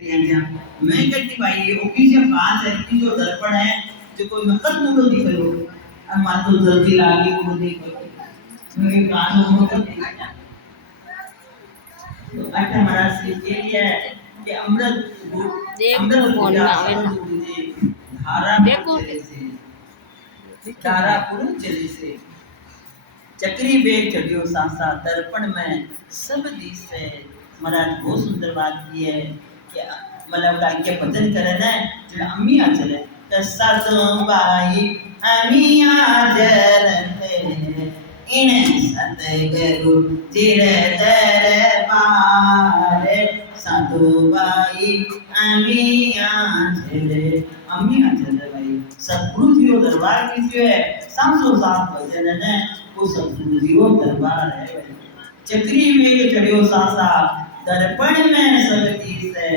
मैं कहती भाई ऑफिस में 5 एमपी जो दर्पण है जो कोई मतलब मुंडो दिख लो अब मान तो जल्दी लागी मुंडो दिख मैं कान मुंडो दिख तो अच्छा महाराज से ये है कि अमृत देखो फोन में आवेला धारा देखो धारा पुरु चली से चक्री बेग चढ़ियो सांसा दर्पण में सब दिस है महाराज बहुत सुंदर बात की है कि मतलब का के भजन करे ना जो अम्मिया चले तो सासों बाई अम्मिया जरते इन सतगुरु चिर दरबार साधु बाई अम्मिया चले भाई सतगुरु जी को दरबार कीजिए सांसों साथ भजन है वो सतगुरु जी को दरबार है चक्री में चढ़ियो सांसा दर्पण में सबकी से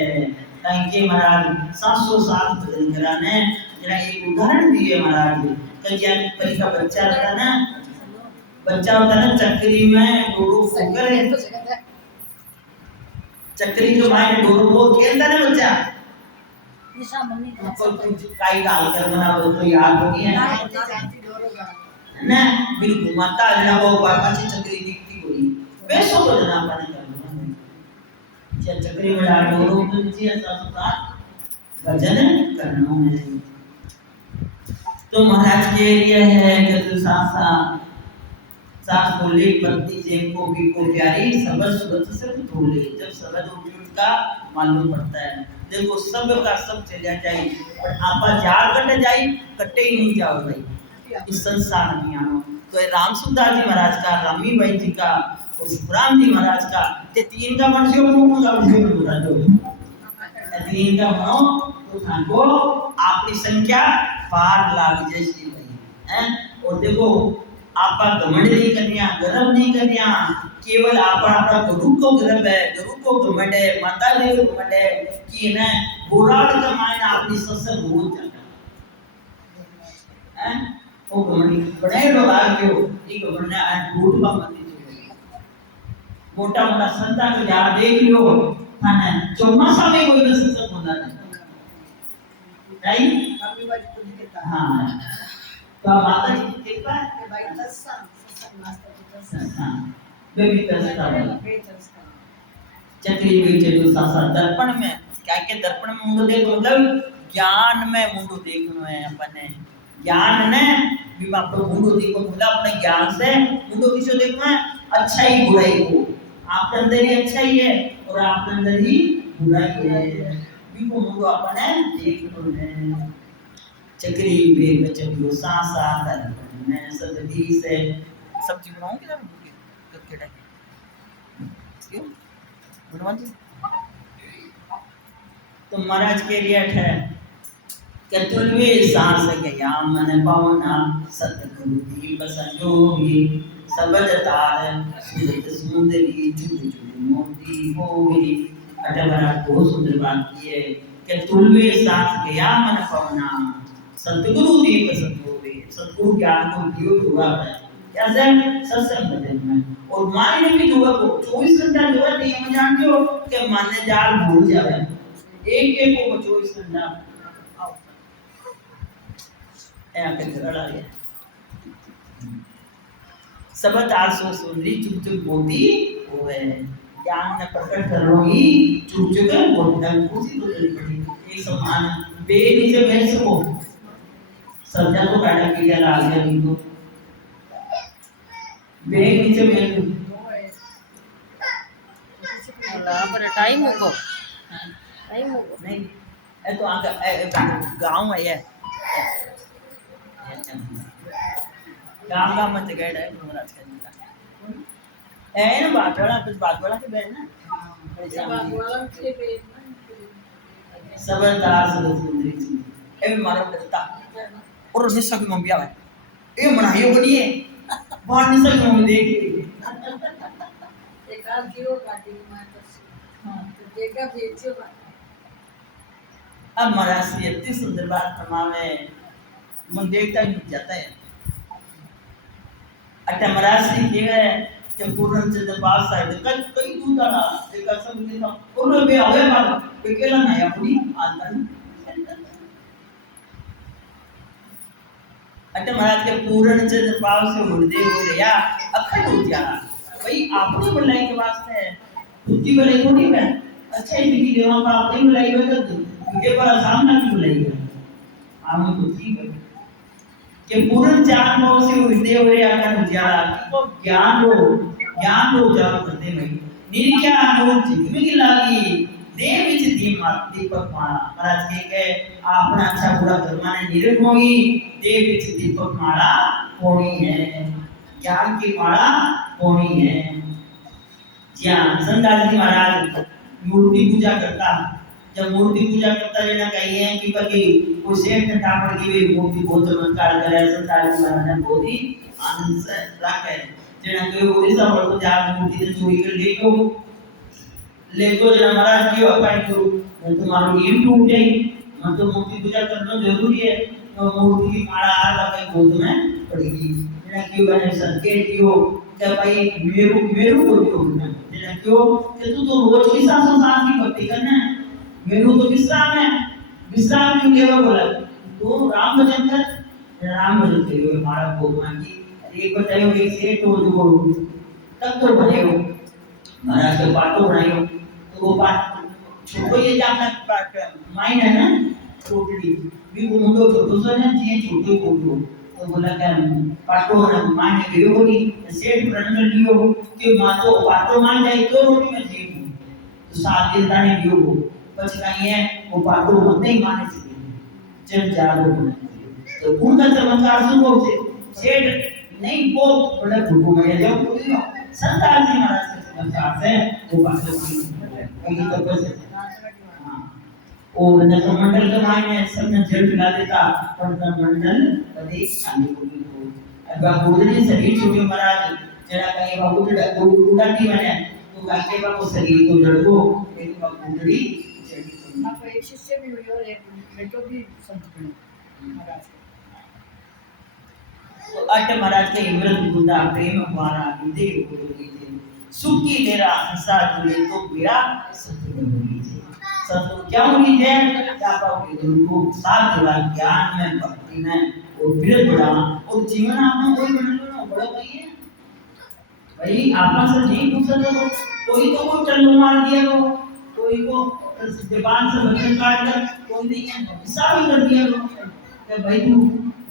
ताकि महाराज 707 भजन कराने जरा एक उदाहरण दिए महाराज कल जब परी का बच्चा होता ना चक्री में डोरो पोकर चक्री जो माय डोरो पोकर खेलता ना बच्चा निशा मम्मी कुछ काई डाल कर बना तो याद हो गया ना बिल्कुल माता जरा वो पाछी चक्री दिखती हुई वैसो तो जना पाने चक्री में डाल डोरो कुछ ऐसा भजन करना है तो महाराज के लिए है कि तू सासा सास बोले पत्नी जेब को भी को प्यारी सबद सुबह से धोले जब सबद उठा मालूम पड़ता है देखो सब का सब चला जाए पर आपा जार कटे जाए कटे ही नहीं जाओ भाई इस संसार में आनो तो राम सुंदर जी महाराज का रामी भाई जी का और सुखराम जी महाराज का ते तीन का मनुष्य को का मनुष्य बोला जो तीन का मनो तो थाको आपकी संख्या पार लाग जैसी भाई हैं और देखो आपा घमंड नहीं करनिया गर्व नहीं करनिया केवल आपा अपना गुरु को गर्व है गुरु को घमंड है माता जी को घमंड है कि ना बोराड़ का मायना अपनी सत्संग बहुत चलता हैं वो घमंड बड़े लोग आ गए एक घमंड ने आज दूध बांध मोटा मोटा संता को जा देख लियो थाने चौमासा में कोई तो सत्संग होता नहीं राइट हां तो माता जी की कृपा है भाई सत्संग मास्टर की सत्संग बेबी तरसता चक्री में चलो सासा दर्पण में क्या के दर्पण में मुंडो देख मतलब ज्ञान में मुंडो देखनो है अपने ज्ञान ने भी आपको मुंडो देखो मतलब अपने ज्ञान से मुंडो किसो देखना है अच्छाई बुराई को आपके अंदर ही अच्छाई है और आपके अंदर ही बुराई है भी को मुंडो अपने देखनो है चक्री बेग चक्रियो सांसा दर्पण में सब दी से सब्जी बनाऊंगी ना कब के टाइम क्यों बनवा जी तो महाराज के लिए है कि तुलवे सांस के याम मन पावना सतगुरु दीप संजोगी सबद तार सुरत सुंदरी चुग चुग मोती होगी अटबरा को सुंदर बात की है कि तुलवे सांस के याम मन पावना सतगुरु दीप संजोगी सतगुरु ज्ञान को दियो हुआ है कैसे सत्संग भजन में और मायने भी दुआ को 24 घंटा दुआ नहीं हम जानते हो कि माने जाल भूल जावे एक एक को 24 घंटा आओ ए आके झगड़ा है सबत 800 सुंदरी चुप चुप बोती होवे ज्ञान ने प्रकट करोगी चुप चुप बोलता कुछ तो चली पड़ी एक समान बे नीचे बैठ सको सजा को काटा किया ला गया इनको बेग नीचे मेल अल्लाह पर टाइम हो नहीं ए तो आगे गांव है ये गांव में जगह है महाराज का ए ना बात वाला के बैठ ना सबरदार सुंदरी ए मारो डरता और निशा की मम्मी आवे ए मनाइयो बनिए बाहर निशा की मम्मी देख ली एक आध किलो काटी मैं तो हां तो देखा बेचियो अब महाराज से इतनी सुंदर बात फरमावे मन देखता ही जाता है अच्छा महाराज से ये है કે પૂર્ણચંદ્ર પાસ થાય તો કઈ દૂતાડા એક અસંગી પૂર્ણ બે હવે બાદ કેલા ના આપણી આતન अटे महाराज के पूर्ण चंद्र पाव से उड़ते हुए या अखंड उजाला भाई आपने भलाई के वास्ते है उसकी भलाई थोड़ी है अच्छा ही बिकी देवा का अपनी भलाई है तो ये पर सामना की भलाई है आम तो ठीक है कि पूर्ण ज्ञान भाव से उड़ते हुए अखंड उजाला को ज्ञान लो उजाला करते भाई निर्ज्ञान नो जिंदगी की लागी देह विच दीपक माला महाराज के अपना अच्छा बुरा कर्माने निरख होगी देह विच दीपक माला होनी है ज्ञान की माला होनी है ज्ञान संताजी जी महाराज मूर्ति पूजा करता जब मूर्ति पूजा करता रहना कही है कि पति कोई सेठ ने ठाकुर की भी मूर्ति बहुत चमत्कार करे संताजी जी महाराज ने बहुत ही आनंद से रखे जेना कोई ओडिशा वाला तो जा मूर्ति ने चोरी कर लेको जरा महाराज की अपाइन करो मैं तुम्हारा नियम टूट जाए मैं तो मूर्ति पूजा करना जरूरी है तो मूर्ति की माला आ लगा गोद में पड़ेगी जेना क्यों बने संकेत क्यों कि भाई मेरू को क्यों जेना क्यों कि तू तो रोज की सांस की भक्ति करना है मेरू तो विश्राम क्यों लेवा बोला तो राम भजन करियो माला गोद में की एक बतायो एक सेठ हो जो तब तो बनेयो महाराज के पाटो बनायो तो वो पाट छोटो ये जाना पाट माइन है ना छोटी भी वो मुंडो छोटो सा ना जी छोटो कोटो तो बोला क्या पाटो ना माइन गयो बोली सेठ प्रण लियो कि मां तो पाटो मान जाए तो रोटी में जी तो 7 दिन ताने लियो પછી કઈ है वो पाटो मत नहीं माने से जब जागो तो उनका चमत्कार सुनो से सेठ नहीं वो बड़ा भूखो में जब कोई संतान जी महाराज के चमत्कार से वो बात कहीं तो बस और नकमंडल के मायने सबने जल पिला देता पर नकमंडल कभी खाली हो गई अब गुरुजी शरीर छोटे महाराज जरा कहीं बाबू उड़ाती बने तो काके बाबू शरीर को जड़को एक बाबू उड़ी आप एक शिष्य भी हुई और एक बेटो भी संत बने महाराज तो अट महाराज के इमरत गुंदा प्रेम द्वारा विदे बोली थे सुखी तेरा हंसा जुले तो मेरा सत्य बोली थे सत्य क्या बोली थे जापा के गुरु साथ दिला ज्ञान में भक्ति में और विरत बढ़ा और जीवन आपने कोई बना लो बड़ा भाई है भाई आपा से नहीं पूछ सकते कोई तो वो टल्लू मार दिया वो कोई को जबान से वचन काट कर कोई नहीं है हिसाब ही कर दिया लोग कि भाई तू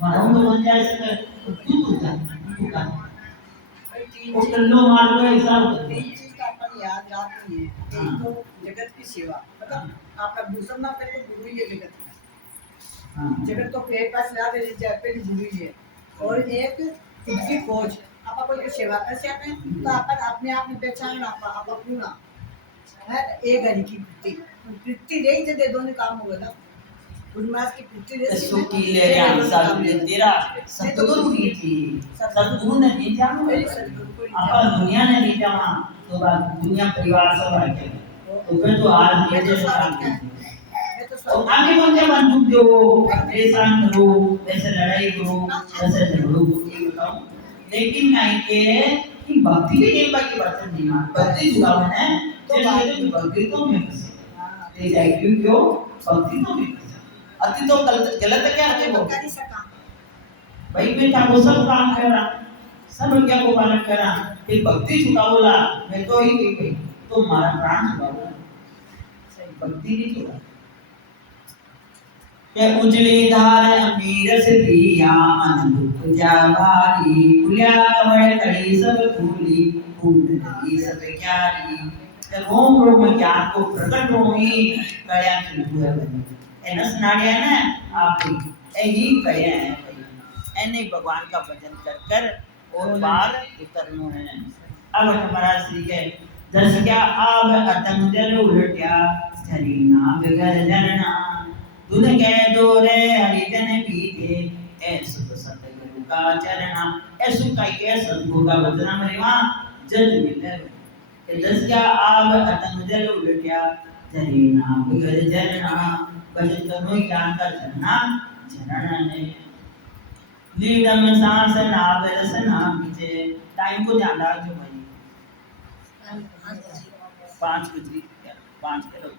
मानो तो बन जाए से क्यों तू का वो टल्लू मार लो हिसाब तीन चीज का अपन याद आती है एक तो जगत की सेवा मतलब आपका दूसरा ना पे तो गुरु ही है जगत का जगत को पेट पास ला दे जाए पे गुरु ही है और एक खुद की खोज आप कोई सेवा कर सकते हैं तो अपन अपने आप में पहचान आप अपनी ना है एक घड़ी की वृत्ति दे दोनों काम होगा ना गुरुमास की वृत्ति दे सुखी ले रे हिसाब ले तेरा सतगुरु की थी सतगुरु ने दी जानो आपा दुनिया ने दी जावा तो बात दुनिया परिवार सब आ गया तो फिर तो आज ये जो तो आगे कौन से बंदूक दो परेशान करो वैसे लड़ाई करो वैसे झगड़ो ये बताओ लेकिन नहीं के कि भक्ति के गेम की बात नहीं मान भक्ति जुड़ा है तो भक्ति तो में फंसे ले जाए क्यों भक्ति तो में अति तो गलत है क्या है वो भाई बेटा वो सब काम कर रहा सब क्या को पालन कर रहा कि भक्ति छुड़ा बोला मैं तो ही भाई तो हमारा प्राण छुड़ा बोला सही भक्ति नहीं छुड़ा के उजली धार अमीर से पिया अनंत जावारी पुलिया कमल कड़ी सब फूली फूल रही सब क्यारी ते रोम रोम ज्ञान को प्रकट होई कया की हुए एनस नाड़िया ना आप यही कया है एने भगवान का भजन कर कर और बार उतरनो है अब हमारा श्री के दस क्या आब अतंग जल उलटिया झरीना बिगर झरना दूध के दोरे हरिजन पीते ऐसु सतगुरु का चरणा ऐसु काई के सतगुरु का वचन मरिवा जल मिले के दस क्या आब अतंग जल उलटिया झरीना बिगर झरना भजन करो ज्ञान का झरना झरना ने लीडम सांस नाग रसना पीछे टाइम को ध्यान रखो भाई 5 बजे 5 करो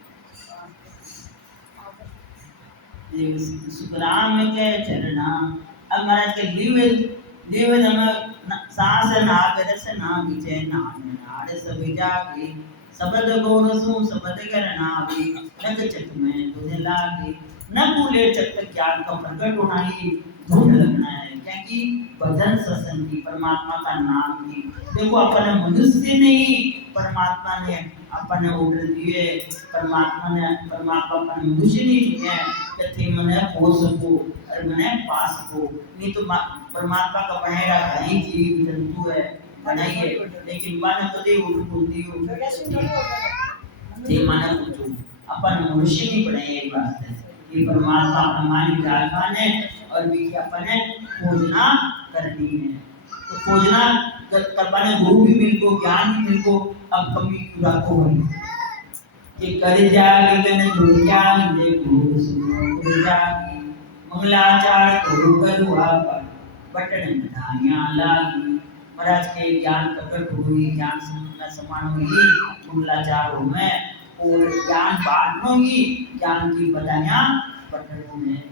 ये सुखराम के चरना। अब महाराज के लीव नम सांस नाग रस ना विजय नाम नाड़ सब जागे शब्द गोरसु शब्द करनावी नग चत में तुझे लागे न भूले चत ज्ञान का प्रकट होना ही ढूंढ लगना है क्योंकि भजन सत्संग की परमात्मा का नाम की देखो अपन मनुष्य नहीं परमात्मा ने अपन ऑर्डर दिए परमात्मा अपन मनुष्य नहीं चुके हैं कि मने हो सको और मने पा सको नहीं तो परमात्मा का बनाया कहीं जीव जंतु है बनाइए लेकिन मन तो दे उड़ बोलती हो ते माने पूछो अपन मनुष्य नहीं बनाए एक बात है ये परमात्मा अपना मान जान है और भी अपने खोजना करनी है तो खोजना करवाने गुरु भी मिल को ज्ञान भी मिल को अब कमी पूरा को है ये कर जागे गन जुड़ ज्ञान दे गुरु सुनो जागी मंगलाचार करो करुआ पर बटन बधाइयां लागी महाराज के ज्ञान प्रकट हुई ज्ञान समान हुई मंगलाचार हो में और ज्ञान बांटनो ही ज्ञान की बधाइयां बटनों में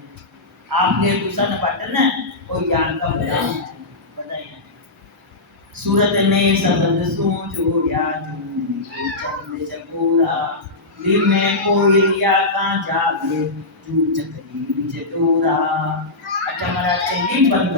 आपने दूसरा न बटन है और ज्ञान का बधाइयां सूरत ने शब्द सो जोड़िया चंद चकोरा ली में कोई लिया का जागे जू चकरी चटोरा अच्छा महाराज के ली पर